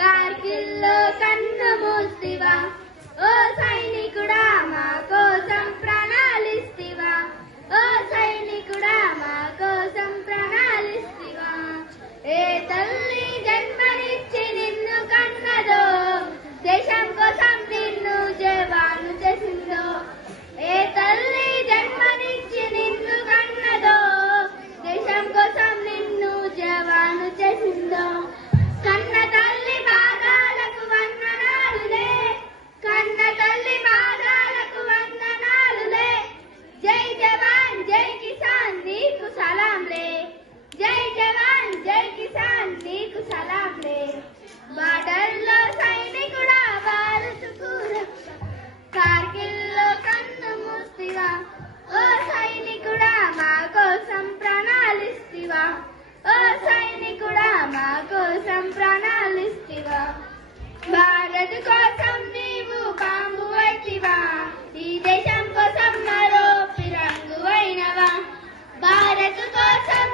కార్గిల్లో కన్ను మూస్తివా ఓ సైనికుడా మా కోసం ప్రాణాలిస్తివా ఓ సైనికుడా మా కోసం ప్రాణాలిస్తివా ఏ తల్లి జన్మనిచ్చి నిన్ను కన్నదో దేశం కోసం నిన్ను జవాను చేసిందో ఏ తల్లి జన్మనిచ్చి నిన్ను కన్నదో దేశం కోసం నిన్ను జవాను చేసిందో కన్న తల్లి పాదాలకు వందనాలులే కన్న తల్లి పాదాలకు వందనాలులే జై జవాన్ జై కిసాన్ నీకు సలాంలే జై జవాన్ జై కిసాన్ నీకు సలాంలే బార్డర్లో సైనికుడా భారత్కు రక్ష కార్గిల్లో కన్ను మూస్తివా ఓ సైనికుడా మా కోసం ప్రాణాలిస్తివా ఓ సైనికుడా మా కోసం ప్రాణాలిస్తివా భారత్ కోసం నీవు బాంబు వైతివా ఈ దేశం కోసం మరో ఫిరంగు అయినవా భారత్ కోసం